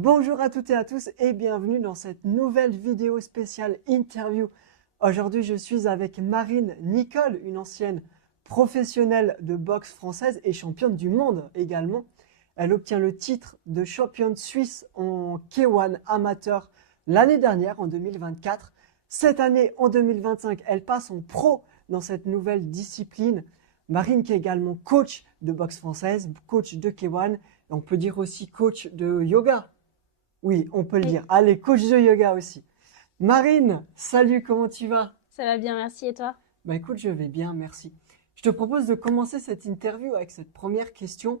Bonjour à toutes et à tous et bienvenue dans cette nouvelle vidéo spéciale interview. Aujourd'hui, je suis avec Marine Nicole, une ancienne professionnelle de boxe française et championne du monde également. Elle obtient le titre de championne suisse en K1 amateur l'année dernière, en 2024. Cette année, en 2025, elle passe en pro dans cette nouvelle discipline. Marine qui est également coach de boxe française, coach de K1, et on peut dire aussi coach de yoga. Oui, on peut le Oui, dire. Allez, coach de yoga aussi. Marine, salut, comment tu vas? ça va bien, merci. Et toi? Bah écoute, je vais bien, merci. Je te propose de commencer cette interview avec cette première question.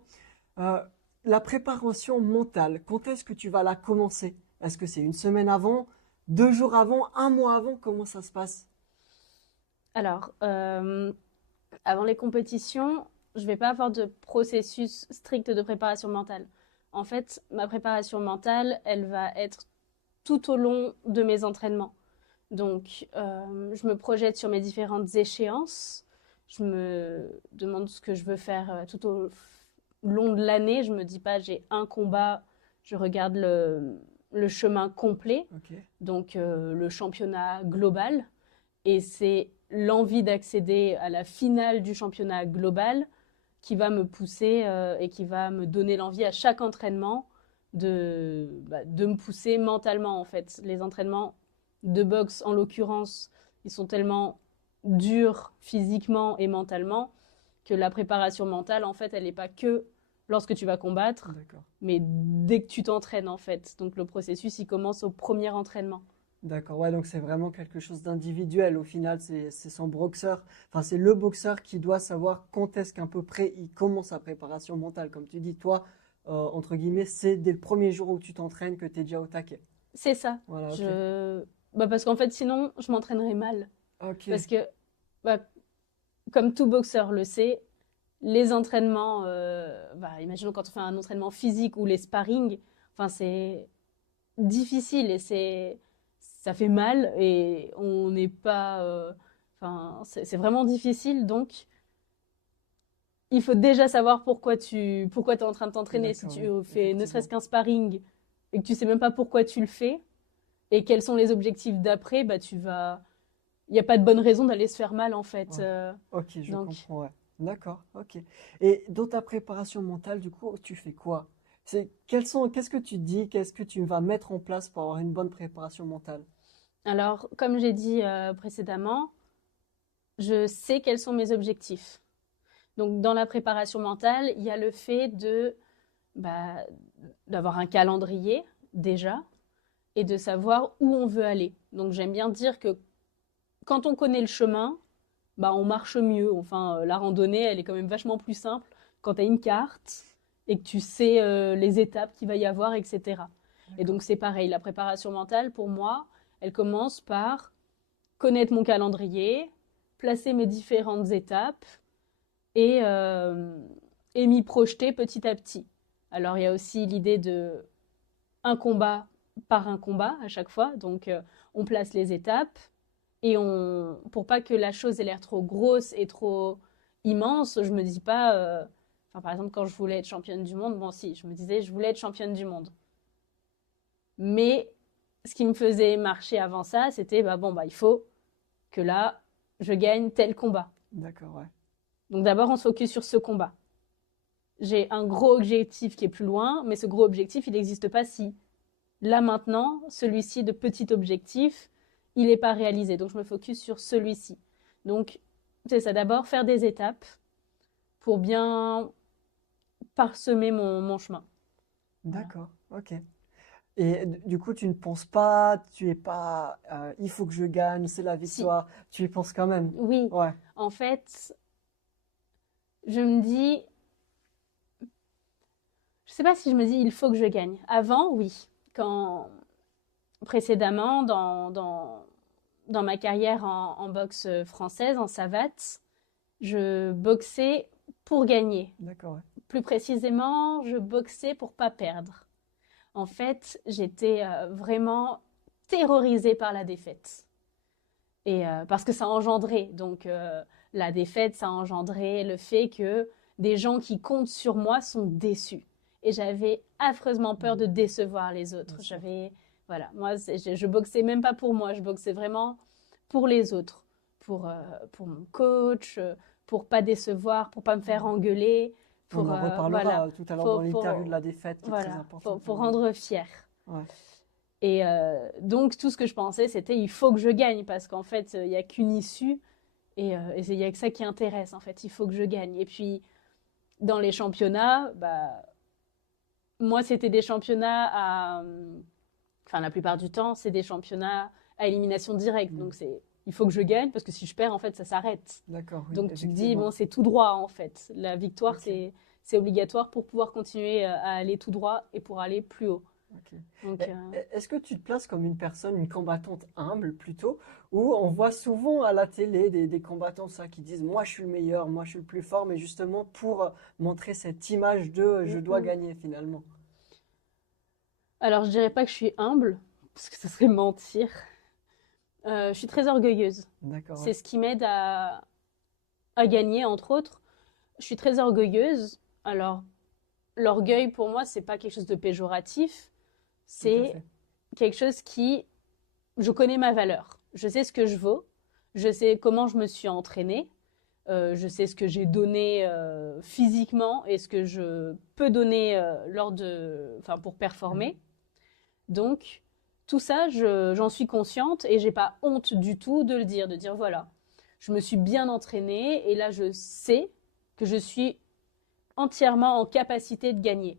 Euh, la préparation mentale, quand est-ce que tu vas la commencer? Est-ce que c'est une semaine avant, 2 jours avant, un mois avant? Comment ça se passe? Alors, avant les compétitions, je vais pas avoir de processus strict de préparation mentale. En fait, ma préparation mentale, elle va être tout au long de mes entraînements. Donc, je me projette sur mes différentes échéances. Je me demande ce que je veux faire tout au long de l'année. Je me dis pas, j'ai un combat, je regarde le chemin complet, Ok, donc le championnat global. Et c'est l'envie d'accéder à la finale du championnat global qui va me pousser et qui va me donner l'envie à chaque entraînement de me pousser mentalement en fait. Les entraînements de boxe en l'occurrence, ils sont tellement durs physiquement et mentalement que la préparation mentale en fait elle n'est pas que lorsque tu vas combattre, d'accord. mais dès que tu t'entraînes en fait. Donc le processus il commence au premier entraînement. D'accord, ouais, donc c'est vraiment quelque chose d'individuel. Au final, c'est son boxeur, enfin, c'est le boxeur qui doit savoir quand est-ce qu'à peu près il commence sa préparation mentale. Comme tu dis, toi, entre guillemets, c'est dès le premier jour où tu t'entraînes que tu es déjà au taquet. C'est ça. Voilà, ok. Je... Parce qu'en fait, sinon, je m'entraînerais mal. Ok, Parce que, bah, comme tout boxeur le sait, les entraînements, imaginons quand on fait un entraînement physique ou les sparring, enfin, c'est difficile et ça fait mal et on n'est pas, c'est vraiment difficile. Donc, il faut déjà savoir pourquoi tu es en train de t'entraîner. Si d'accord, tu oui, fais ne serait-ce effectivement. qu'un sparring et que tu sais même pas pourquoi tu le fais, et quels sont les objectifs d'après, il n'y a pas de bonne raison d'aller se faire mal en fait. Ouais. Ok, je Donc, comprends, ouais. D'accord, ok. Et dans ta préparation mentale, du coup, tu fais quoi? Qu'est-ce que tu dis, qu'est-ce que tu vas mettre en place pour avoir une bonne préparation mentale? alors comme j'ai dit précédemment, je sais quels sont mes objectifs. Donc dans la préparation mentale, il y a le fait bah, d'avoir un calendrier déjà et de savoir où on veut aller. Donc j'aime bien dire que quand on connaît le chemin, bah on marche mieux. Enfin, la randonnée, elle est quand même vachement plus simple quand tu as une carte et que tu sais les étapes qu'il va y avoir, etc. Et D'accord. donc c'est pareil, la préparation mentale, pour moi, elle commence par connaître mon calendrier, placer mes différentes étapes et, euh, et m'y projeter petit à petit. Alors il y a aussi l'idée de un combat par un combat à chaque fois. Donc on place les étapes et pour pas que la chose ait l'air trop grosse et trop immense, je me dis pas. Par exemple, quand je voulais être championne du monde, bon, si, je me disais, je voulais être championne du monde. Mais ce qui me faisait marcher avant ça, c'était, il faut que là, je gagne tel combat. D'accord, ouais. Donc d'abord, on se focus sur ce combat. J'ai un gros objectif qui est plus loin, mais ce gros objectif, il n'existe pas si là maintenant, celui-ci de petit objectif, il n'est pas réalisé. Donc je me focus sur celui-ci. Donc c'est ça, d'abord faire des étapes pour bien parsemer mon chemin. Voilà. D'accord, ok. Et du coup, tu ne penses pas, tu es pas, il faut que je gagne, c'est la Si, victoire. Tu y penses quand même. oui, Ouais, en fait, je me dis, je sais pas si je me dis il faut que je gagne. Avant, oui. Quand précédemment, dans ma carrière en boxe française, en savate, je boxais pour gagner. d'accord, ouais. Plus précisément, je boxais pour pas perdre. En fait, j'étais vraiment terrorisée par la défaite. Et parce que ça a engendré, donc la défaite, ça a engendré le fait que des gens qui comptent sur moi sont déçus. et j'avais affreusement peur de décevoir les autres. Bien sûr. Voilà, moi, je boxais même pas pour moi, je boxais vraiment pour les autres, pour mon coach, pour pas décevoir, pour pas me faire engueuler, On pour, en voilà, reparlera tout à l'heure dans pour, l'interview de pour, la défaite qui est très voilà, importante pour pour nous. rendre fier. Ouais. Et donc, tout ce que je pensais, c'était il faut que je gagne, parce qu'en fait, il n'y a qu'une issue, et il n'y a que ça qui intéresse, en fait, il faut que je gagne. Et puis, dans les championnats, bah, moi, c'était des championnats enfin, la plupart du temps, c'est des championnats à élimination directe. Donc, il faut que je gagne, parce que si je perds, en fait, ça s'arrête. D'accord, oui, Donc, tu te dis, effectivement. bon, c'est tout droit, en fait. La victoire, Ok. c'est obligatoire pour pouvoir continuer à aller tout droit et pour aller plus haut. Ok. Donc, Est-ce que tu te places comme une personne, une combattante humble plutôt, où on voit souvent à la télé des combattants ça, qui disent moi je suis le meilleur, moi je suis le plus fort, mais justement pour montrer cette image de je dois mm. gagner finalement. Alors, je dirais pas que je suis humble, parce que ça serait mentir. Je suis très orgueilleuse. D'accord, C'est ouais. ce qui m'aide à gagner, entre autres. Je suis très orgueilleuse. Alors, l'orgueil, pour moi, c'est pas quelque chose de péjoratif. Tout à C'est fait. quelque chose qui... Je connais ma valeur. Je sais ce que je vaux. Je sais comment je me suis entraînée. Je sais ce que j'ai donné physiquement et ce que je peux donner enfin, pour Mhm. performer. Donc, tout ça, j'en suis consciente et j'ai pas honte du tout de le dire, de dire voilà, je me suis bien entraînée et là, je sais que je suis entièrement en capacité de gagner.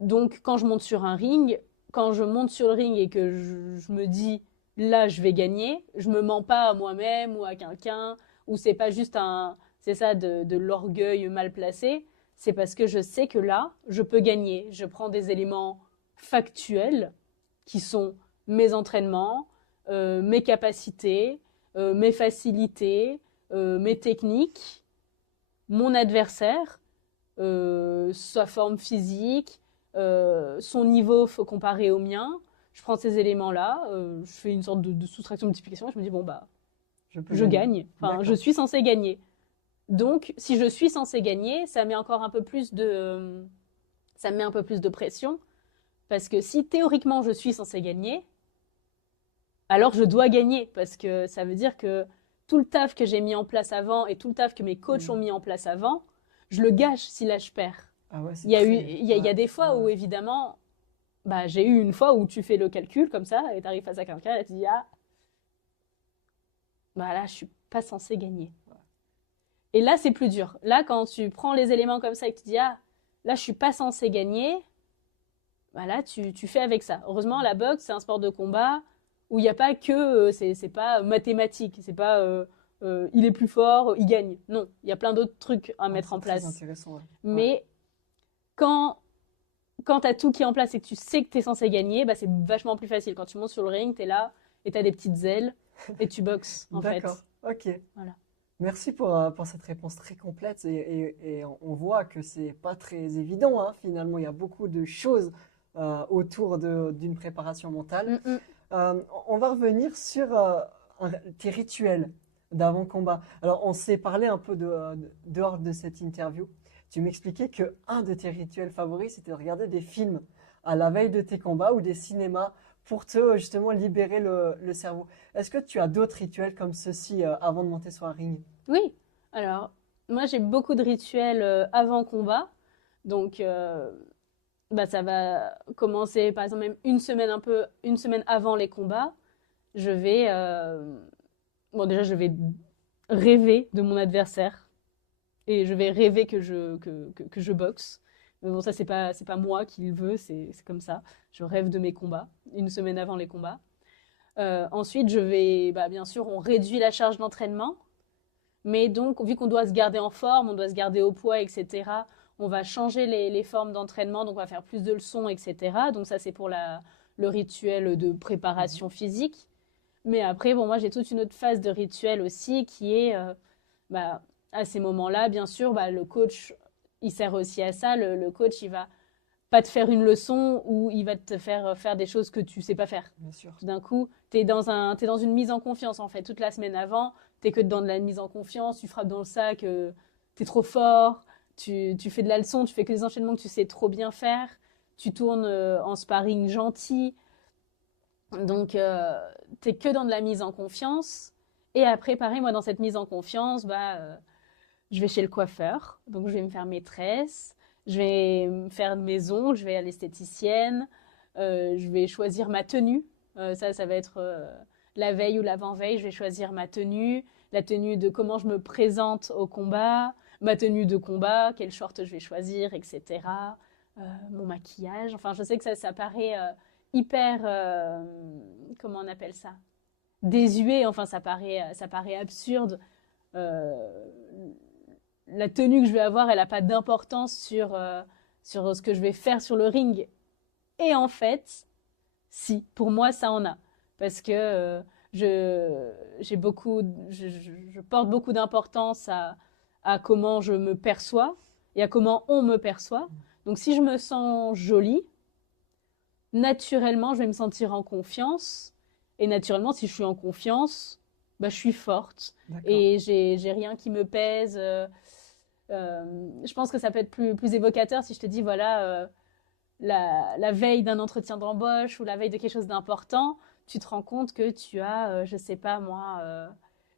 Donc, quand je monte sur un ring, quand je monte sur le ring et que je me dis là, je vais gagner, je me mens pas à moi-même ou à quelqu'un, ou c'est pas juste c'est ça, de l'orgueil mal placé. C'est parce que je sais que là, je peux gagner. Je prends des éléments factuels qui sont mes entraînements, mes capacités, mes facilités, mes techniques, mon adversaire, sa forme physique, son niveau comparé au mien. Je prends ces éléments-là, je fais une sorte de soustraction multiplication et je me dis bon bah Je peux je gagner. gagne, enfin je D'accord. suis censé gagner. Donc si je suis censé gagner, ça me met un peu plus de pression parce que si théoriquement je suis censé gagner, alors je dois gagner parce que ça veut dire que tout le taf que j'ai mis en place avant et tout le taf que mes coachs ont Hmm. mis en place avant, je le gâche si là je perds. Ah ouais, Il c'est y a eu, très. il y Ouais, a des ouais, fois où ouais. évidemment, bah, j'ai eu une fois où tu fais le calcul comme ça et tu arrives face à quelqu'un et tu dis ah, bah là je suis pas censé gagner. Et là c'est plus dur. Là quand tu prends les éléments comme ça et que tu dis ah, là je suis pas censé gagner, bah là tu fais avec ça. Heureusement la boxe c'est un sport de combat où il n'y a pas que c'est pas mathématique, c'est pas il est plus fort, il gagne. Non, il y a plein d'autres trucs à Ah, mettre en c'est très place. intéressant. Ouais. Ouais. Mais quand quand tu as tout qui est en place et que tu sais que tu es censé gagner, bah, c'est vachement plus facile. Quand tu montes sur le ring, tu es là et tu as des petites ailes et tu boxes, en D'accord. fait. Ok. Voilà. Merci pour cette réponse très complète et on voit que c'est pas très évident hein, finalement. Il y a beaucoup de choses autour d'une préparation mentale. Mm -mm. On va revenir sur tes rituels d'avant-combat. Alors on s'est parlé un peu dehors de cette interview. Tu m'expliquais que un de tes rituels favoris c'était de regarder des films à la veille de tes combats ou des cinémas pour te justement libérer le cerveau. Est-ce que tu as d'autres rituels comme ceci avant de monter sur un ring? Oui. Alors, moi, j'ai beaucoup de rituels avant combat. Donc, bah, ça va commencer, par exemple, même une semaine avant les combats. Je vais, bon, déjà, je vais rêver de mon adversaire et je vais rêver que je boxe. Mais bon, ça, c'est pas moi qui le veux, c'est comme ça. Je rêve de mes combats, une semaine avant les combats. Ensuite, bah, bien sûr, on réduit la charge d'entraînement. Mais donc, vu qu'on doit se garder en forme, on doit se garder au poids, etc., on va changer les formes d'entraînement, donc on va faire plus de leçons, etc. Donc ça, c'est pour le rituel de Mhm. préparation physique. Mais après, bon, moi, j'ai toute une autre phase de rituel aussi qui est, bah, à ces moments-là, bien sûr, bah, le coach, il sert aussi à ça. Le coach, il va pas te faire une leçon ou il va te faire des choses que tu sais pas faire. Bien sûr. Tout d'un coup, t'es dans une mise en confiance en fait. Toute la semaine avant, t'es que dans de la mise en confiance, tu frappes dans le sac, t'es trop fort, tu fais de la leçon, tu fais que les enchaînements que tu sais trop bien faire, tu tournes en sparring gentil, donc t'es que dans de la mise en confiance. Et après, pareil, moi, dans cette mise en confiance, je vais chez le coiffeur, donc je vais me faire mes tresses, je vais me faire mes ongles, je vais à l'esthéticienne, je vais choisir ma tenue. Ça va être la veille ou l'avant-veille, je vais choisir ma tenue, la tenue de comment je me présente au combat, ma tenue de combat, quel short je vais choisir, etc. Mon maquillage, enfin je sais que ça paraît hyper, comment on appelle ça? Désuet, enfin ça paraît absurde. Euh, la tenue que je vais avoir, elle n'a pas d'importance sur ce que je vais faire sur le ring. Et en fait, si, pour moi, ça en a. Parce que je porte beaucoup d'importance à comment je me perçois et à comment on me perçoit. Donc si je me sens jolie, naturellement, je vais me sentir en confiance. Et naturellement, si je suis en confiance, je suis forte. Et j'ai rien qui me pèse. Je pense que ça peut être plus évocateur si je te dis, voilà, la veille d'un entretien d'embauche ou la veille de quelque chose d'important, tu te rends compte que tu as, je sais pas moi,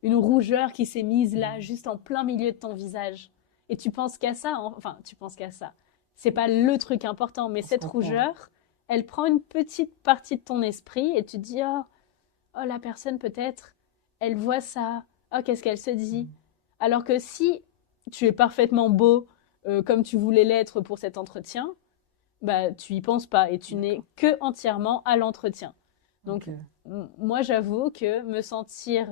une rougeur qui s'est mise là, juste en plein milieu de ton visage. Et tu penses qu'à ça, enfin, tu penses qu'à ça. C'est pas le truc important, mais cette rougeur, elle prend une petite partie de ton esprit et tu te dis, oh, la personne peut-être, elle voit ça. Oh, qu'est-ce qu'elle se dit? Alors que si tu es parfaitement beau, comme tu voulais l'être pour cet entretien, tu y penses pas et tu n'es que entièrement à l'entretien. Donc, moi, j'avoue que me sentir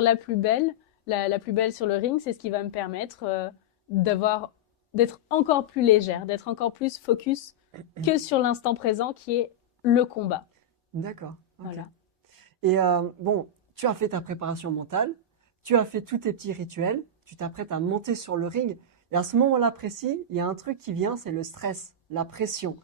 la plus belle, la plus belle sur le ring, c'est ce qui va me permettre d'être encore plus légère, d'être encore plus focus que sur l'instant présent qui est le combat. D'accord. Okay. Voilà. Et bon, tu as fait ta préparation mentale, tu as fait tous tes petits rituels, tu t'apprêtes à monter sur le ring. Et à ce moment-là précis, il y a un truc qui vient, c'est le stress, la pression.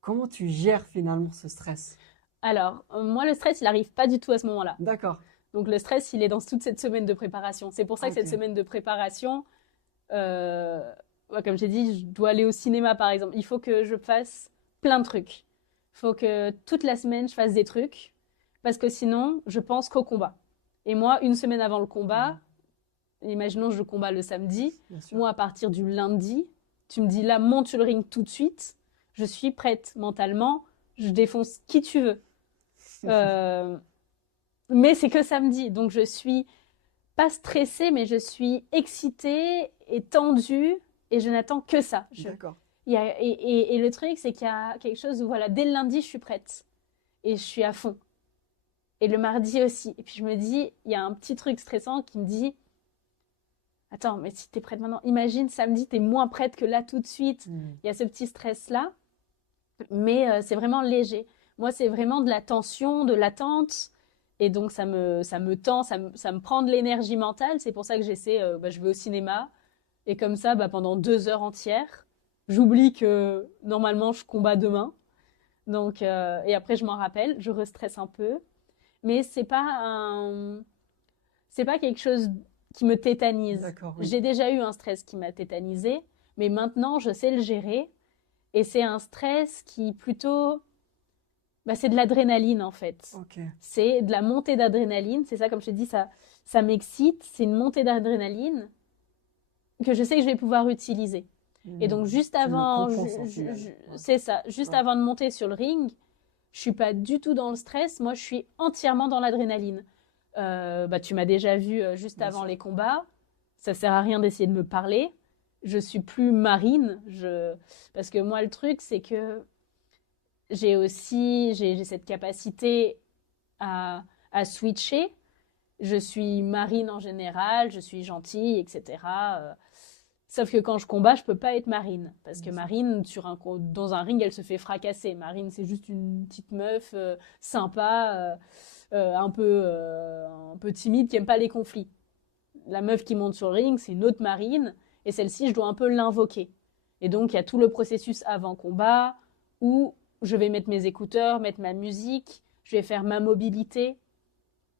Comment tu gères finalement ce stress? Alors, moi, le stress, il n'arrive pas du tout à ce moment-là. D'accord. Donc, le stress, il est dans toute cette semaine de préparation. C'est pour ça que cette semaine de préparation, comme j'ai dit, je dois aller au cinéma, par exemple. Il faut que je fasse plein de trucs. Il faut que toute la semaine, je fasse des trucs. Parce que sinon, je pense qu'au combat. Et moi, une semaine avant le combat, imaginons je combats le samedi, moi à partir du lundi, tu me dis là, monte sur le ring tout de suite, je suis prête mentalement, je défonce qui tu veux. Mais c'est que samedi, donc je suis pas stressée, mais je suis excitée et tendue et je n'attends que ça. D'accord. Et le truc, c'est qu'il y a quelque chose où voilà, dès le lundi, je suis prête et je suis à fond. Et le mardi aussi. Et puis je me dis, il y a un petit truc stressant qui me dit, attends, mais si t'es prête maintenant, imagine samedi, t'es moins prête que là tout de suite. Il y a ce petit stress-là, mais c'est vraiment léger. Moi, c'est vraiment de la tension, de l'attente. Et donc, ça me tend, ça me prend de l'énergie mentale. C'est pour ça que j'essaie, je vais au cinéma. Et comme ça, pendant 2 heures entières, j'oublie que normalement, je combats demain. Donc, et après, je m'en rappelle, je restresse un peu. Mais c'est pas quelque chose qui me tétanise. D'accord, oui. J'ai déjà eu un stress qui m'a tétanisé, mais maintenant je sais le gérer. Et c'est un stress qui plutôt, c'est de l'adrénaline en fait. Okay. C'est de la montée d'adrénaline. C'est ça, comme je te dis, ça m'excite. C'est une montée d'adrénaline que je sais que je vais pouvoir utiliser. Et donc juste avant, c'est ça, juste avant de monter sur le ring, je suis pas du tout dans le stress. Moi, je suis entièrement dans l'adrénaline. Tu m'as déjà vu juste Bien avant sûr. les combats. Ça sert à rien d'essayer de me parler. Je suis plus marine. Parce que moi, le truc, c'est que j'ai cette capacité à switcher. Je suis marine en général, je suis gentille, etc. Sauf que quand je combat, je peux pas être marine. Parce que marine, dans un ring, elle se fait fracasser. Marine, c'est juste une petite meuf sympa, un peu timide, qui aime pas les conflits. La meuf qui monte sur le ring, c'est une autre marine. Et celle-ci, je dois un peu l'invoquer. Et donc, il y a tout le processus avant combat où je vais mettre mes écouteurs, mettre ma musique, je vais faire ma mobilité,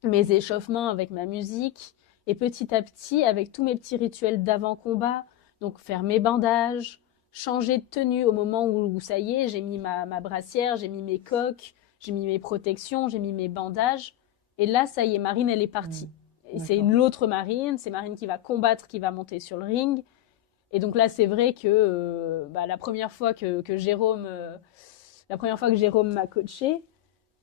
mes échauffements avec ma musique. Et petit à petit, avec tous mes petits rituels d'avant combat, Donc faire mes bandages, changer de tenue au moment où ça y est, j'ai mis ma brassière, j'ai mis mes coques, j'ai mis mes protections, j'ai mis mes bandages. Et là, ça y est, Marine, elle est partie. Et c'est D'accord. l'autre Marine, c'est Marine qui va combattre, qui va monter sur le ring. Et donc là, c'est vrai que la première fois que Jérôme, m'a coaché,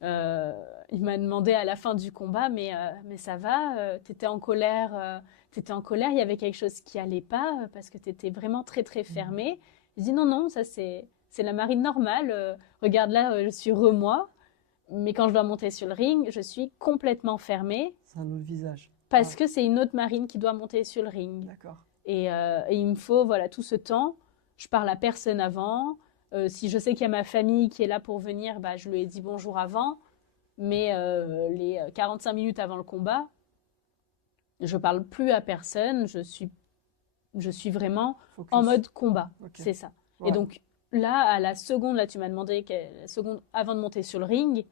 il m'a demandé à la fin du combat, mais ça va, t'étais en colère, il y avait quelque chose qui allait pas parce que t'étais vraiment très très fermée. Je dis non non, ça c'est la Marine normale. Regarde là, je suis moi, mais quand je dois monter sur le ring, je suis complètement fermée C'est un autre visage. parce que c'est une autre Marine qui doit monter sur le ring. D'accord. Et il me faut voilà tout ce temps. Je parle à personne avant. Si je sais qu'il y a ma famille qui est là pour venir, bah, je lui ai dit bonjour avant. Mais les 45 minutes avant le combat, je parle plus à personne. Je suis vraiment Focus. en mode combat. Ok. C'est ça. Ouais. Et donc là, à la seconde, là, tu m'as demandé la seconde avant de monter sur le ring,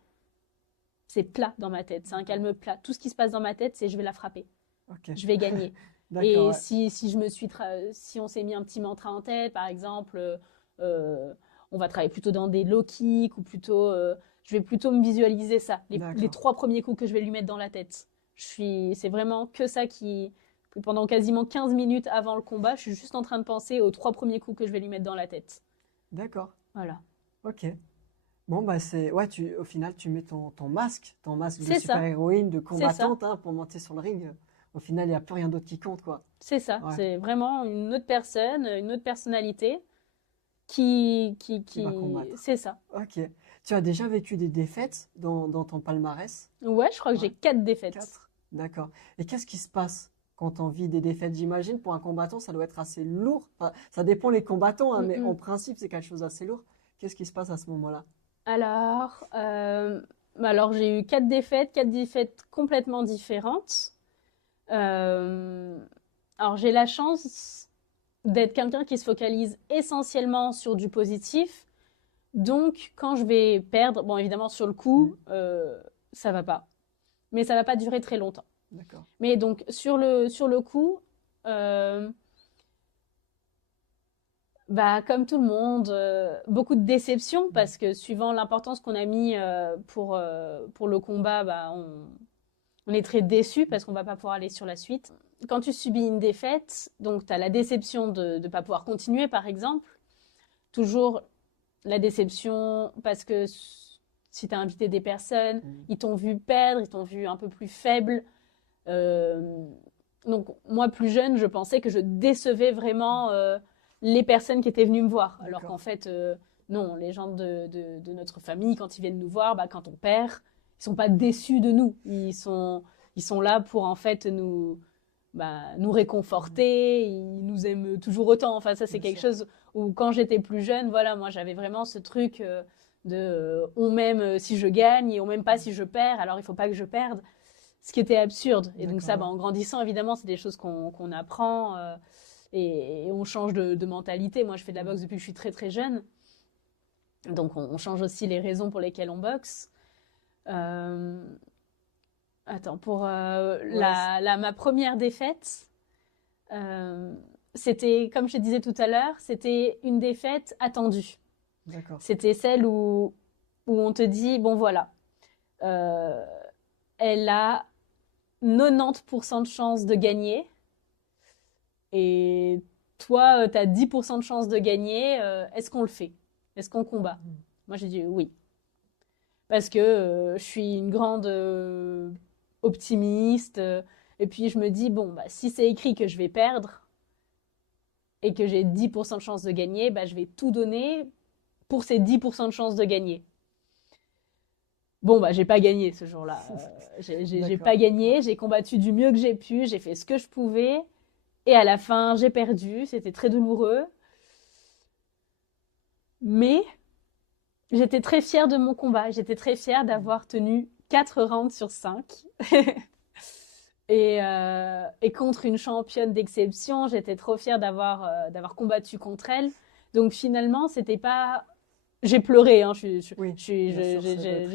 c'est plat dans ma tête. C'est un calme plat. Tout ce qui se passe dans ma tête, c'est je vais la frapper. Ok. Je vais gagner. D'accord. Et Ouais. si on s'est mis un petit mantra en tête, par exemple, on va travailler plutôt dans des low kicks ou plutôt, je vais plutôt me visualiser ça, les D'accord. 3 premiers coups que je vais lui mettre dans la tête. C'est vraiment que ça pendant quasiment 15 minutes avant le combat, je suis juste en train de penser aux 3 premiers coups que je vais lui mettre dans la tête. D'accord. Voilà. Ok. Bon, bah ouais, au final, tu mets ton masque de C'est ça. super-héroïne, de ça. combattante, hein, pour monter sur le ring. Au final, il n'y a plus rien d'autre qui compte, quoi. C'est ça. Ouais. C'est vraiment une autre personne, une autre personnalité qui, Qui va combattre. c'est ça. Ok. Tu as déjà vécu des défaites dans ton palmarès? Ouais, je crois que Ouais. j'ai 4 défaites. 4. D'accord. Et qu'est-ce qui se passe quand on vit des défaites? J'imagine, pour un combattant, ça doit être assez lourd. Enfin, ça dépend les combattants, hein, mais en principe, c'est quelque chose d'assez lourd. Qu'est-ce qui se passe à ce moment-là? Alors j'ai eu 4 défaites complètement différentes. Alors j'ai la chance d'être quelqu'un qui se focalise essentiellement sur du positif. Donc quand je vais perdre, bon évidemment sur le coup, ça va pas. Mais ça va pas durer très longtemps. D'accord. Mais donc sur le coup, comme tout le monde, beaucoup de déception parce que suivant l'importance qu'on a mis pour le combat, on est très déçu parce qu'on va pas pouvoir aller sur la suite. Quand tu subis une défaite, donc tu as la déception de ne pas pouvoir continuer par exemple. Toujours la déception parce que si tu as invité des personnes, ils t'ont vu perdre, ils t'ont vu un peu plus faible. Donc moi plus jeune, je pensais que je décevais vraiment les personnes qui étaient venues me voir. Alors qu'en fait, non, les gens de notre famille, quand ils viennent nous voir, quand on perd, ils sont pas déçus de nous. Ils sont là pour en fait nous réconforter. Ils nous aiment toujours autant. Enfin, ça, c'est quelque chose où quand j'étais plus jeune, voilà, moi, j'avais vraiment ce truc on m'aime si je gagne et on m'aime pas si je perds. Alors, il faut pas que je perde. Ce qui était absurde. Et donc ça, en grandissant, évidemment, c'est des choses qu'on apprend et on change de mentalité. Moi, je fais de la boxe depuis que je suis très très jeune. Donc on change aussi les raisons pour lesquelles on boxe. Attends, pour ma première défaite, c'était, comme je te disais tout à l'heure, c'était une défaite attendue. D'accord. C'était celle où on te dit, bon voilà, elle a 90% de chances de gagner et toi, tu as 10% de chances de gagner. Est-ce qu'on le fait? Est-ce qu'on combat? Moi, j'ai dit oui. Parce que je suis une grande optimiste. Et puis, je me dis, bon, si c'est écrit que je vais perdre et que j'ai 10% de chances de gagner, je vais tout donner pour ces 10% de chances de gagner. Bon, j'ai pas gagné ce jour-là. J'ai pas gagné. J'ai combattu du mieux que j'ai pu. J'ai fait ce que je pouvais. Et à la fin, j'ai perdu. C'était très douloureux. Mais j'étais très fière de mon combat. J'étais très fière d'avoir tenu 4 rounds sur 5. Et contre une championne d'exception, j'étais trop fière d'avoir combattu contre elle. Donc finalement, c'était pas... J'ai pleuré, hein. Je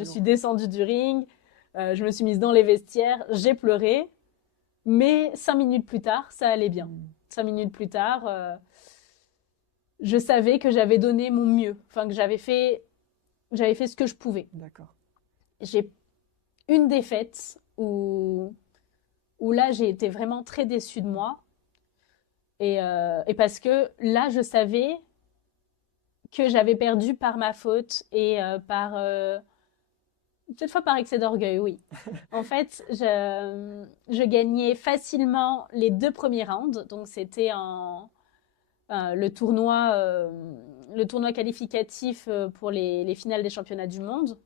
suis descendue du ring, je me suis mise dans les vestiaires, j'ai pleuré, mais 5 minutes plus tard, ça allait bien. 5 minutes plus tard, je savais que j'avais donné mon mieux, enfin que j'avais fait ce que je pouvais. D'accord. J'ai une défaite où là j'ai été vraiment très déçue de moi et parce que là je savais que j'avais perdu par ma faute et par cette fois par excès d'orgueil, oui. En fait, je gagnais facilement les 2 premiers rounds, donc c'était le tournoi qualificatif pour les finales des championnats du monde.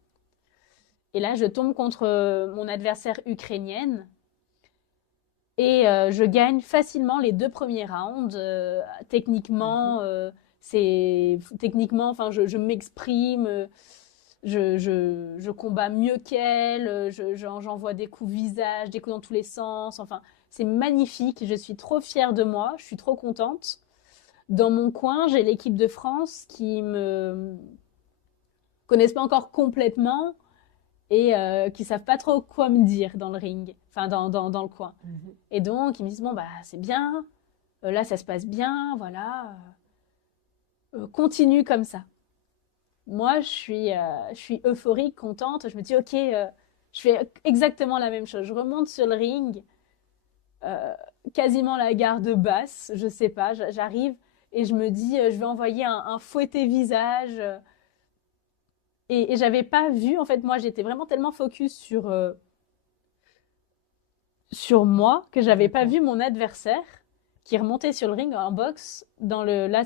Et là, je tombe contre mon adversaire ukrainienne et je gagne facilement les 2 premiers rounds. Techniquement, enfin, je m'exprime, je combats mieux qu'elle, j'envoie des coups visage, des coups dans tous les sens. Enfin, c'est magnifique. Je suis trop fière de moi. Je suis trop contente. Dans mon coin, j'ai l'équipe de France qui me connaissent pas encore complètement et qui savent pas trop quoi me dire dans le ring, enfin dans le coin. Et donc, ils me disent, bon, bah, c'est bien, là, ça se passe bien, voilà, continue comme ça. Moi, je suis euphorique, contente, je me dis, ok, je fais exactement la même chose. Je remonte sur le ring, euh, quasiment la garde basse, je sais pas, j'arrive et je me dis, je vais envoyer un fouetté visage. Et j'avais pas vu, en fait, moi, j'étais vraiment tellement focus sur moi que j'avais pas D'accord. vu mon adversaire qui remontait sur le ring en boxe. Là,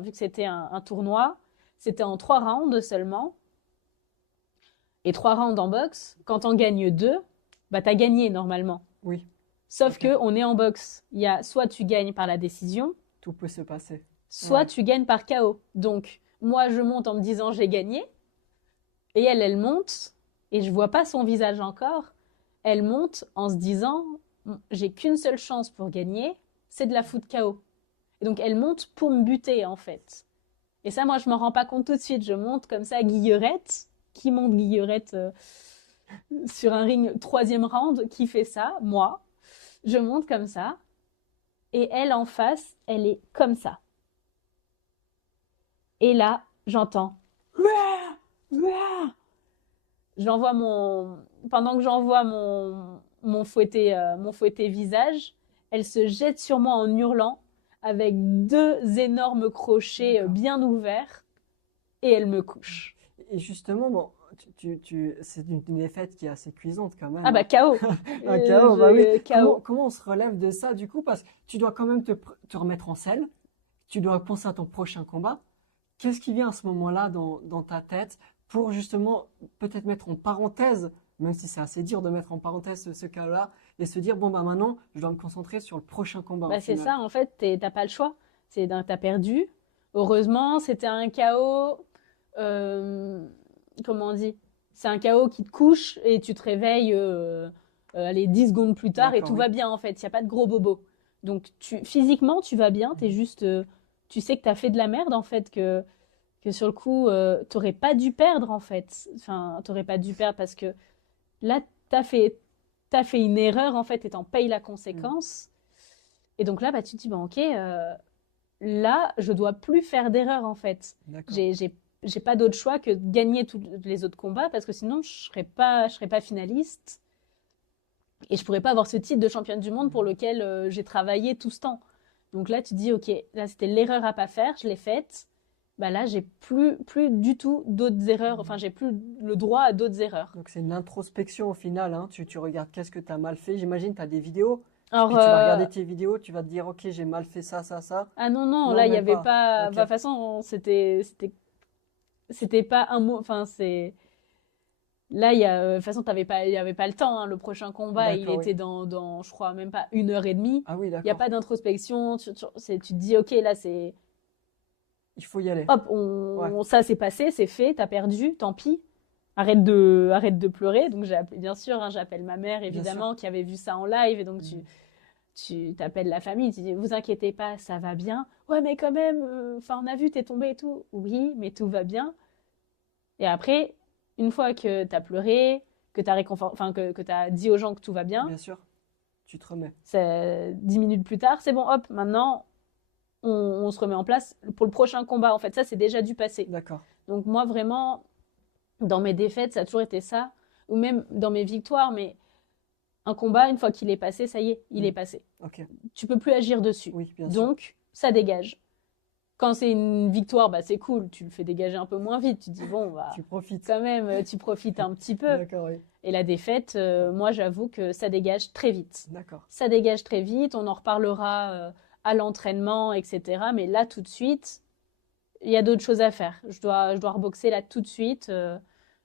vu que c'était un tournoi, c'était en 3 rounds seulement. Et 3 rounds en boxe, quand on gagne 2, bah, t'as gagné normalement. Oui, Sauf ok. que on est en boxe. Il y a soit tu gagnes par la décision, Tout peut se passer. soit Ouais. tu gagnes par KO. Donc, moi, je monte en me disant j'ai gagné. Et elle monte, et je vois pas son visage encore. Elle monte en se disant, j'ai qu'une seule chance pour gagner, c'est de la foutre KO. Et donc elle monte pour me buter en fait. Et ça, moi, je m'en rends pas compte tout de suite. Je monte comme ça, Guillerette. Qui monte Guillerette sur un ring 3e round? Qui fait ça? Moi. Je monte comme ça. Et elle en face, elle est comme ça. Et là, j'entends. J'envoie mon pendant que j'envoie mon fouetté visage, elle se jette sur moi en hurlant avec 2 énormes crochets D'accord. bien ouverts et elle me couche. Et justement, bon, c'est une défaite qui est assez cuisante quand Ah même, bah hein. KO. Un chaos, bah oui. KO. Comment on se relève de ça du coup? Parce que tu dois quand même te remettre en selle, tu dois penser à ton prochain combat. Qu'est-ce qui vient à ce moment-là dans ta tête pour justement peut-être mettre en parenthèse, même si c'est assez dur de mettre en parenthèse ce cas-là, et se dire, bon bah maintenant, je dois me concentrer sur le prochain combat au Bah c'est final. ça en fait, t'as pas le choix. T'as perdu. Heureusement, c'était un KO. euh, Comment on dit? C'est un KO qui te couche et tu te réveilles allez, 10 secondes plus tard et D'accord, tout oui. va bien en fait. Il n'y a pas de gros bobo. Donc physiquement, tu vas bien. T'es juste, tu sais que t'as fait de la merde en fait, que sur le coup, t'aurais pas dû perdre en fait. Enfin, t'aurais pas dû perdre parce que là, t'as fait une erreur en fait et t'en payes la Mhm. conséquence. Et donc là, bah, tu te dis, bah, ok, là, je dois plus faire d'erreur en fait. D'accord. J'ai pas d'autre choix que de gagner tous les autres combats parce que sinon, je serais pas finaliste et je pourrais pas avoir ce titre de championne du monde pour Mhm. lequel j'ai travaillé tout ce temps. Donc là, tu dis, ok, là, c'était l'erreur à pas faire, je l'ai faite. Bah là, j'ai plus du tout d'autres erreurs. Enfin, Mhm. j'ai plus le droit à d'autres erreurs. Donc c'est une introspection au final, hein. Tu regardes qu'est-ce que tu as mal fait. J'imagine tu as des vidéos, Alors, puis tu vas regarder tes vidéos, tu vas te dire, ok, j'ai mal fait ça, ça, ça. ah non, non, Non, là, il y même avait pas. pas. Ok. Bah, de toute façon, c'était pas un mot. Enfin, c'est. Là, de toute façon, il y avait pas le temps, hein. Le prochain combat, il D'accord, oui. était je crois, même pas 1 heure et demie. Ah oui, Il n'y a d'accord. pas d'introspection. Tu te dis, ok, là, c'est, Il faut y aller. hop, Ouais. ça c'est passé, c'est fait, t'as perdu, tant pis. Arrête de pleurer. Donc, j'ai appelé, bien sûr, hein, j'appelle ma mère, Bien sûr. évidemment, qui avait vu ça en live. Et donc, Mhm. tu t'appelles la famille, tu dis, vous inquiétez pas, ça va bien. Ouais, mais quand même, enfin, on a vu, t'es tombé et tout. Oui, mais tout va bien. Et après, une fois que tu as pleuré, enfin, que tu as dit aux gens que tout va bien, Bien sûr. Tu te remets. c'est 10 minutes plus tard, c'est bon, hop, maintenant, on se remet en place pour le prochain combat. En fait, ça, c'est déjà du passé. D'accord. Donc moi, vraiment, dans mes défaites, ça a toujours été ça, ou même dans mes victoires, mais un combat, une fois qu'il est passé, ça y est, il est passé. Ok. Tu peux plus agir dessus. Oui, bien sûr. Donc, ça dégage. Quand c'est une victoire, bah, c'est cool, tu le fais dégager un peu moins vite. Tu te dis, bon, bah, Tu profites. quand même, tu profites un petit peu. D'accord, oui. Et la défaite, moi, j'avoue que ça dégage très vite. D'accord. Ça dégage très vite, on en reparlera à l'entraînement, etc. Mais là, tout de suite, il y a d'autres choses à faire. Je dois reboxer là tout de suite.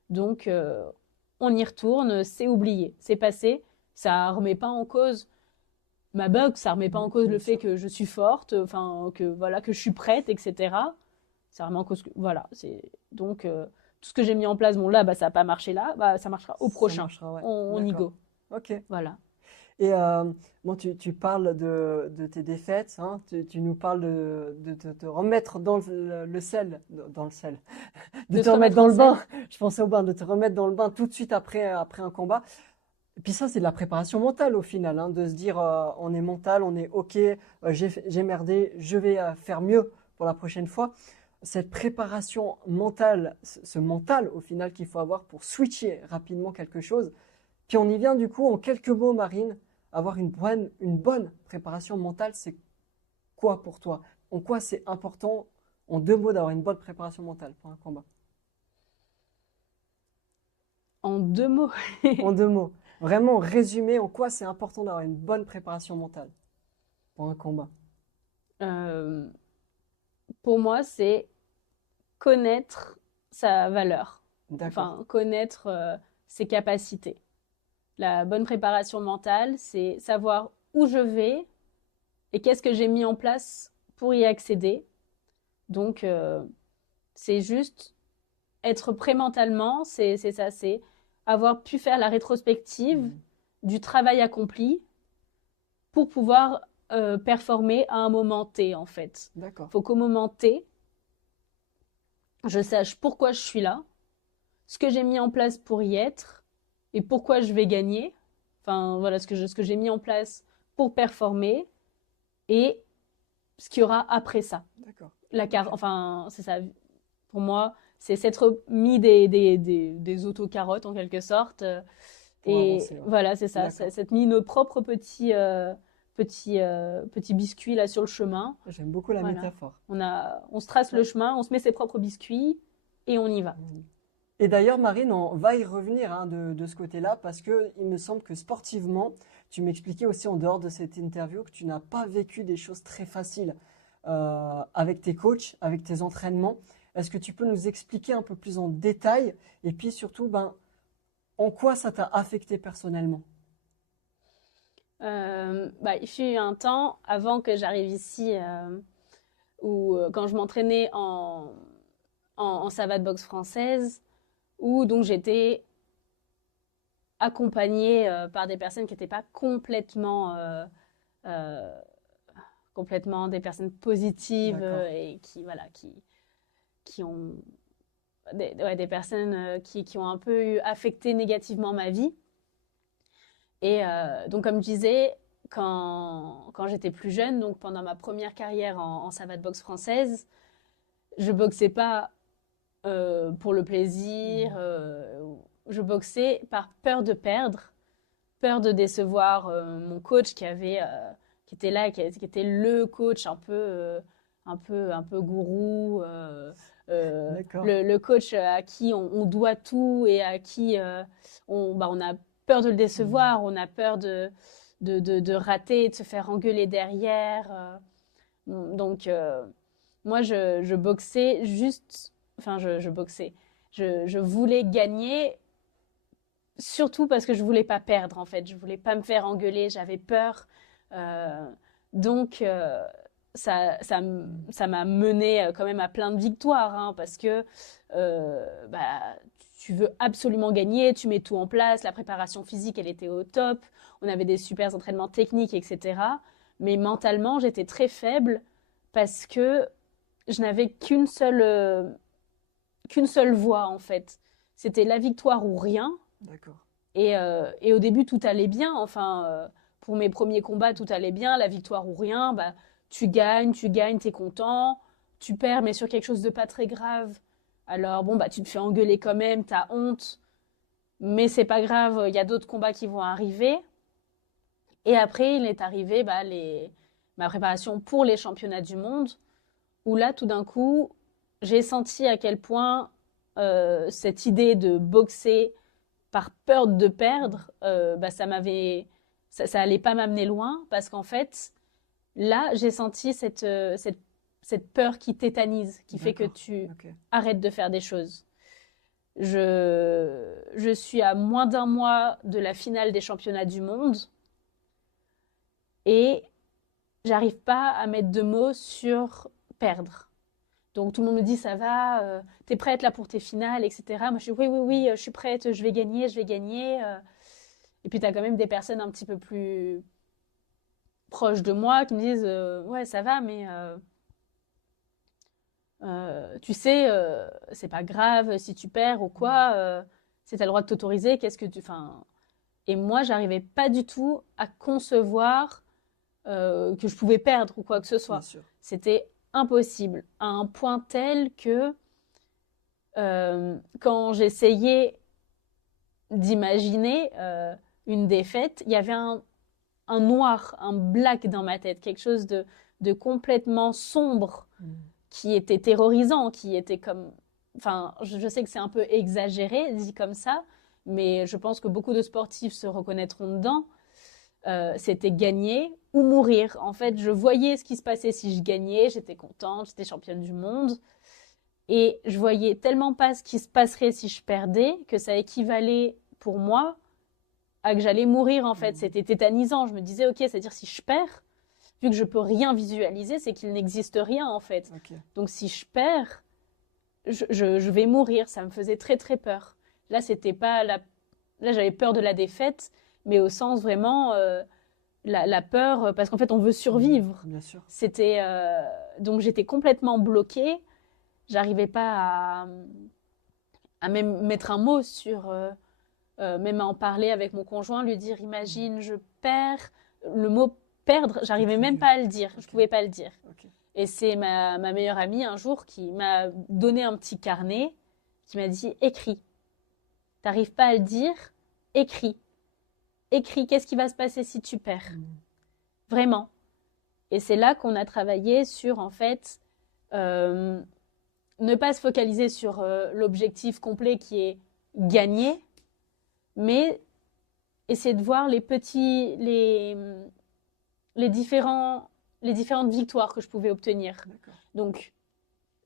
Donc, on y retourne, c'est oublié, c'est passé. Ça remet pas en cause ma boxe, ça remet pas en cause Bien le fait sûr. que je suis forte, enfin que voilà que je suis prête, etc. Ça remet en cause que voilà, c'est donc tout ce que j'ai mis en place, bon là, bah ça a pas marché là, bah ça marchera au Ça prochain. marchera, ouais. On y D'accord. go, Ok. voilà. Et bon, tu parles de tes défaites, hein, tu nous parles de te remettre dans le sel, dans le sel, de te Se remettre remettre dans en le bain, selle. je pensais au bain, de te remettre dans le bain tout de suite après un combat. Et puis ça, c'est de la préparation mentale au final, hein, de se dire on est mental, on est ok, j'ai merdé, je vais faire mieux pour la prochaine fois. Cette préparation mentale, ce mental au final qu'il faut avoir pour switcher rapidement quelque chose. Puis on y vient du coup en quelques mots, Marine, avoir une bonne préparation mentale, c'est quoi pour toi? En quoi c'est important, en 2 mots, d'avoir une bonne préparation mentale pour un combat? En 2 mots. En 2 mots. Vraiment résumé, en quoi c'est important d'avoir une bonne préparation mentale pour un combat. Euh, pour moi, c'est connaître sa valeur, D'accord. enfin connaître ses capacités. La bonne préparation mentale, c'est savoir où je vais et qu'est-ce que j'ai mis en place pour y accéder. Donc, c'est juste être prêt mentalement, c'est ça, c'est avoir pu faire la rétrospective Mhm. du travail accompli pour pouvoir performer à un moment T, en fait. D'accord. Il faut qu'au moment T, je sache pourquoi je suis là, ce que j'ai mis en place pour y être et pourquoi je vais gagner. Enfin, voilà ce que j'ai mis en place pour performer et ce qu'il y aura après ça. D'accord. La Ok. carte, enfin, c'est ça. Pour moi, c'est s'être mis des autocarottes en quelque sorte. Pour Et avancer, ouais. voilà, c'est ça. D'accord. S'être mis nos propres petits biscuits là sur le chemin. J'aime beaucoup la Voilà. métaphore. On se trace le Ouais. chemin, on se met ses propres biscuits et on y va. Et d'ailleurs, Marine, on va y revenir hein, de ce côté-là parce que il me semble que sportivement, tu m'expliquais aussi en dehors de cette interview que tu n'as pas vécu des choses très faciles avec tes coachs, avec tes entraînements. Est-ce que tu peux nous expliquer un peu plus en détail et puis surtout, ben, en quoi ça t'a affecté personnellement? Bah, il fut un temps avant que j'arrive ici où quand je m'entraînais en savate boxe française, où donc j'étais accompagnée par des personnes qui n'étaient pas euh, complètement des personnes positives D'accord. et qui voilà qui ont des personnes qui ont un peu affecté négativement ma vie. Et donc comme je disais, quand j'étais plus jeune, donc pendant ma première carrière en savate boxe française, je boxais pas pour le plaisir. Mhm. Je boxais par peur de perdre, peur de décevoir mon coach qui était là, qui était le coach un peu gourou, D'accord. le coach à qui on doit tout et à qui on a peur de le Mhm. décevoir, on a peur de rater, de se faire engueuler derrière. Donc, moi, je boxais juste. Enfin, je boxais. Je voulais gagner, surtout parce que je voulais pas perdre, en fait. Je voulais pas me faire engueuler, j'avais peur. Euh, donc, ça m'a mené quand même à plein de victoires, hein, parce que bah, tu veux absolument gagner, tu mets tout en place, la préparation physique, elle était au top, on avait des super entraînements techniques, etc. Mais mentalement, j'étais très faible parce que je n'avais qu'une seule voie, en fait. C'était la victoire ou rien. D'accord. Et au début, tout allait bien. Enfin, pour mes premiers combats, tout allait bien. La victoire ou rien, bah, tu gagnes, t'es content, tu perds, mais sur quelque chose de pas très grave. Alors bon, bah tu te fais engueuler quand même, t'as honte, mais c'est pas grave, il y a d'autres combats qui vont arriver. Et après, il est arrivé ma préparation pour les championnats du monde, où là, tout d'un coup, j'ai senti à quel point cette idée de boxer par peur de perdre, bah, ça allait pas m'amener loin, parce qu'en fait, là, j'ai senti cette peur qui tétanise, qui fait que D'accord. tu Ok. arrêtes de faire des choses. Je suis à moins d'un mois de la finale des championnats du monde et j'arrive pas à mettre de mots sur perdre. Donc tout le monde me dit ça va, t'es prête là pour tes finales, etc. Moi je dis oui, oui, oui, je suis prête, je vais gagner, je vais gagner. Et puis t'as quand même des personnes un petit peu plus proches de moi qui me disent ouais ça va, mais tu sais, c'est pas grave si tu perds ou quoi, si t'as le droit de t'autoriser, qu'est-ce que tu... Enfin, et moi j'arrivais pas du tout à concevoir que je pouvais perdre ou quoi que ce Bien soit. sûr. C'était impossible, à un point tel que quand j'essayais d'imaginer une défaite, il y avait un noir, un black dans ma tête, quelque chose de complètement sombre qui était terrorisant, qui était comme... Enfin, je sais que c'est un peu exagéré, dit comme ça, mais je pense que beaucoup de sportifs se reconnaîtront dedans. C'était gagner ou mourir. En fait, je voyais ce qui se passait si je gagnais, j'étais contente, j'étais championne du monde. Et je voyais tellement pas ce qui se passerait si je perdais que ça équivalait pour moi à que j'allais mourir en fait. C'était tétanisant. Je me disais, ok, c'est-à-dire si je perds, vu que je peux rien visualiser, c'est qu'il n'existe rien en fait. Ok. Donc si je perds, je vais mourir. Ça me faisait très très peur. Là, c'était pas la... Là, j'avais peur de la défaite, mais au sens vraiment la peur, parce qu'en fait, on veut survivre. Bien sûr. C'était donc j'étais complètement bloquée. J'arrivais pas à même mettre un mot sur, même à en parler avec mon conjoint, lui dire, imagine, je perds. Le mot perdre, j'arrivais même pas à le dire. Je pouvais pas le dire. Ok. Et c'est ma meilleure amie un jour qui m'a donné un petit carnet, qui m'a dit, écris. T'arrives pas à le dire, écris. Écris, qu'est-ce qui va se passer si tu perds? Vraiment. Et c'est là qu'on a travaillé sur, en fait, ne pas se focaliser sur l'objectif complet qui est gagner, mais essayer de voir les différentes victoires que je pouvais obtenir. D'accord. Donc,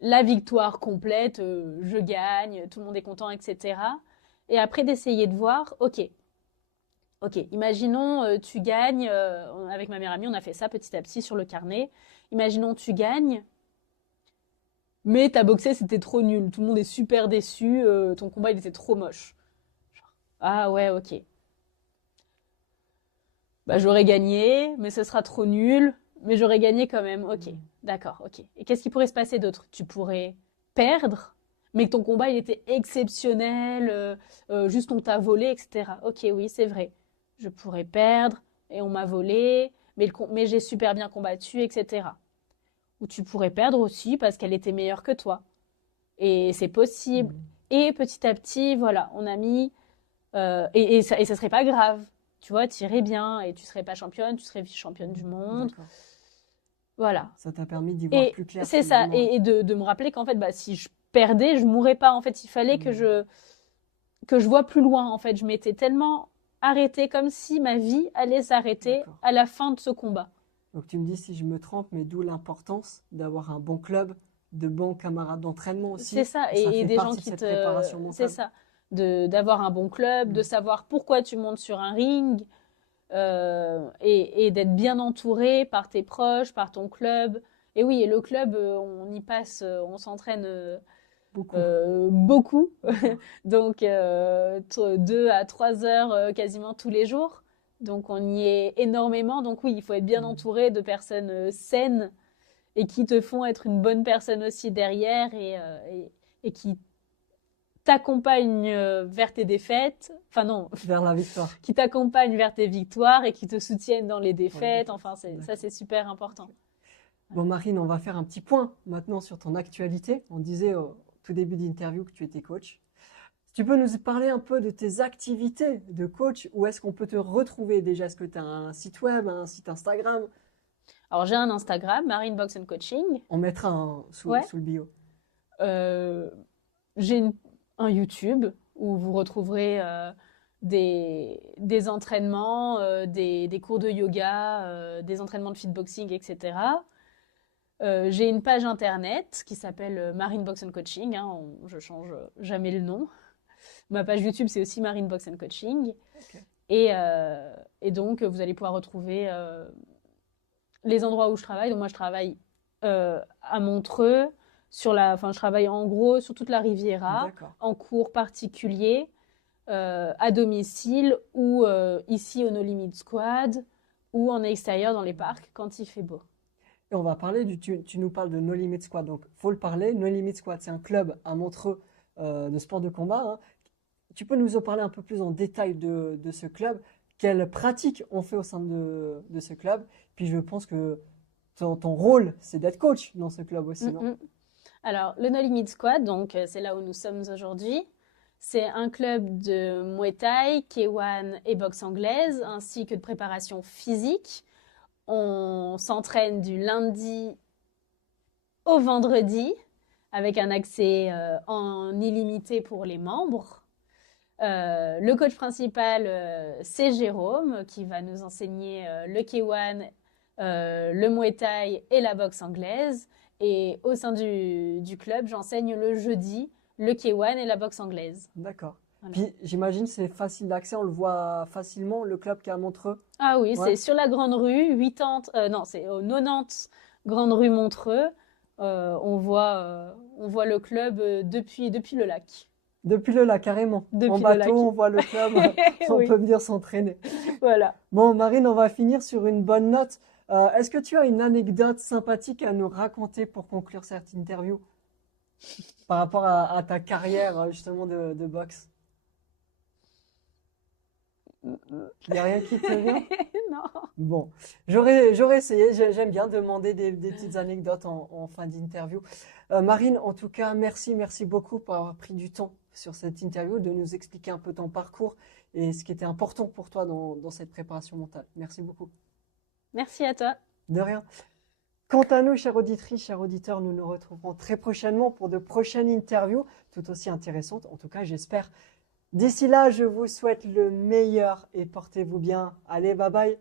la victoire complète, je gagne, tout le monde est content, etc. Et après, d'essayer de voir, ok, imaginons tu gagnes, avec ma meilleure amie, on a fait ça petit à petit sur le carnet. Imaginons tu gagnes, mais ta boxée c'était trop nul, tout le monde est super déçu, ton combat il était trop moche. Genre, ah ouais, ok. Bah j'aurais gagné, mais ce sera trop nul, mais j'aurais gagné quand même. Ok, d'accord, ok. Et qu'est-ce qui pourrait se passer d'autre? Tu pourrais perdre, mais que ton combat il était exceptionnel, juste on t'a volé, etc. Ok, oui, c'est vrai. Je pourrais perdre et on m'a volé, mais j'ai super bien combattu, etc. Ou tu pourrais perdre aussi parce qu'elle était meilleure que toi. Et c'est possible. Et petit à petit, voilà, on a mis... et ça serait pas grave. Tu vois, tu irais bien et tu serais pas championne, tu serais vice-championne du monde. D'accord. Voilà. Ça t'a permis d'y voir Et plus clair. c'est ça. finalement. Et de me rappeler qu'en fait, bah, si je perdais, je mourrais pas. En fait, il fallait que je vois plus loin. En fait, je m'étais tellement arrêtée comme si ma vie allait s'arrêter D'accord. à la fin de ce combat. Donc tu me dis si je me trompe, mais d'où l'importance d'avoir un bon club, de bons camarades d'entraînement aussi. C'est ça. Ça Et fait des gens partie de qui cette te... préparation C'est mentale. ça. D'avoir un bon club, de savoir pourquoi tu montes sur un ring, et d'être bien entouré par tes proches, par ton club. Et oui, et le club, on y passe, on s'entraîne Beaucoup. beaucoup. D'accord. Donc 2 à 3 heures quasiment tous les jours. Donc on y est énormément. Donc oui, il faut être bien entouré de personnes saines et qui te font être une bonne personne aussi derrière et qui t'accompagnent vers tes défaites. Enfin non, Vers la victoire. qui t'accompagnent vers tes victoires et qui te soutiennent dans les défaites. défaites. Enfin, ça D'accord. c'est super important. Bon, Marine, on va faire un petit point maintenant sur ton actualité. On disait au tout début d'interview que tu étais coach. Tu peux nous parler un peu de tes activités de coach? Où est-ce qu'on peut te retrouver déjà? Est-ce que tu as un site web, un site Instagram? Alors, j'ai un Instagram, Marine Box and Coaching. On mettra Ouais. sous le bio. Euh, j'ai un YouTube où vous retrouverez des entraînements, des cours de yoga, des entraînements de fitboxing, etc. J'ai une page internet qui s'appelle Marine Box and Coaching. Hein, je change jamais le nom. Ma page YouTube, c'est aussi Marine Box and Coaching. Ok. Et donc, vous allez pouvoir retrouver les endroits où je travaille. Donc, moi, je travaille à Montreux. Je travaille en gros sur toute la Riviera, D'accord. en cours particulier, à domicile ou ici au No Limit Squad ou en extérieur dans les parcs quand il fait beau. Et on va parler tu nous parles de No Limit Squad. Donc, faut le parler. No Limit Squad, c'est un club à Montreux de sport de combat, hein. Tu peux nous en parler un peu plus en détail de ce club? Quelles pratiques on fait au sein de ce club? Puis je pense que ton rôle, c'est d'être coach dans ce club aussi, non? Alors, le No Limit Squad, donc c'est là où nous sommes aujourd'hui. C'est un club de Muay Thai, K1 et boxe anglaise, ainsi que de préparation physique. On s'entraîne du lundi au vendredi, avec un accès en illimité pour les membres. Le coach principal, c'est Jérôme, qui va nous enseigner le K1, le Muay Thai et la boxe anglaise. Et au sein du club, j'enseigne le jeudi le K1 et la boxe anglaise. D'accord. Voilà. Puis j'imagine c'est facile d'accès, on le voit facilement, le club qui est à Montreux. Ah oui, Ouais. c'est sur la Grande Rue, non, c'est au 90 Grande Rue Montreux. On voit le club depuis le lac. Depuis le lac, carrément. Depuis En le bateau, lac. on voit le club, on Oui. peut venir s'entraîner. Voilà. Bon, Marine, on va finir sur une bonne note. Est-ce que tu as une anecdote sympathique à nous raconter pour conclure cette interview par rapport à ta carrière justement de boxe? Il n'y a rien qui te vient? Non. Bon, j'aurais essayé. J'aime bien demander des petites anecdotes en fin d'interview. Marine, en tout cas, merci beaucoup pour avoir pris du temps sur cette interview, de nous expliquer un peu ton parcours et ce qui était important pour toi dans cette préparation mentale. Merci beaucoup. Merci à toi. De rien. Quant à nous, chères auditrices, chers auditeurs, nous nous retrouverons très prochainement pour de prochaines interviews, tout aussi intéressantes, en tout cas, j'espère. D'ici là, je vous souhaite le meilleur et portez-vous bien. Allez, bye bye.